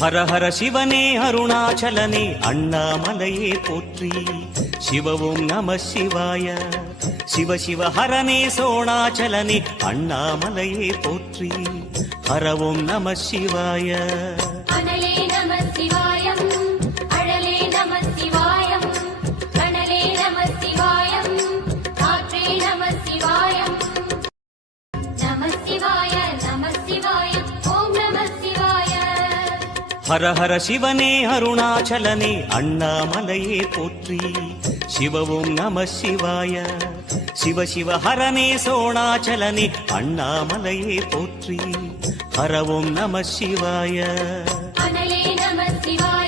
ஹர ஹர சிவனே அருணாச்சலனே அண்ணாமலையே போற்றி. சிவவும் நம சிவாய. சிவ சிவ ஹரனே சோணாச்சலனே அண்ணாமலையே போற்றி. ஹரவும் நம சிவாய. அனலே நம சிவாயம், அழலே நம சிவாயம், கனலே நம சிவாயம், காற்றே நம சிவாயம். நம சிவாய நம சிவாய, ஓம் நம சிவாய. ஹர ஹர சிவனே அருணாச்சலனே அண்ணாமலையே போற்றி. சிவவும் நம சிவாய. சிவ சிவ ஹரனே சோணாச்சலனே அண்ணாமலையே போற்றி. ஹரவும் நம சிவாய. அனலே நம சிவாய.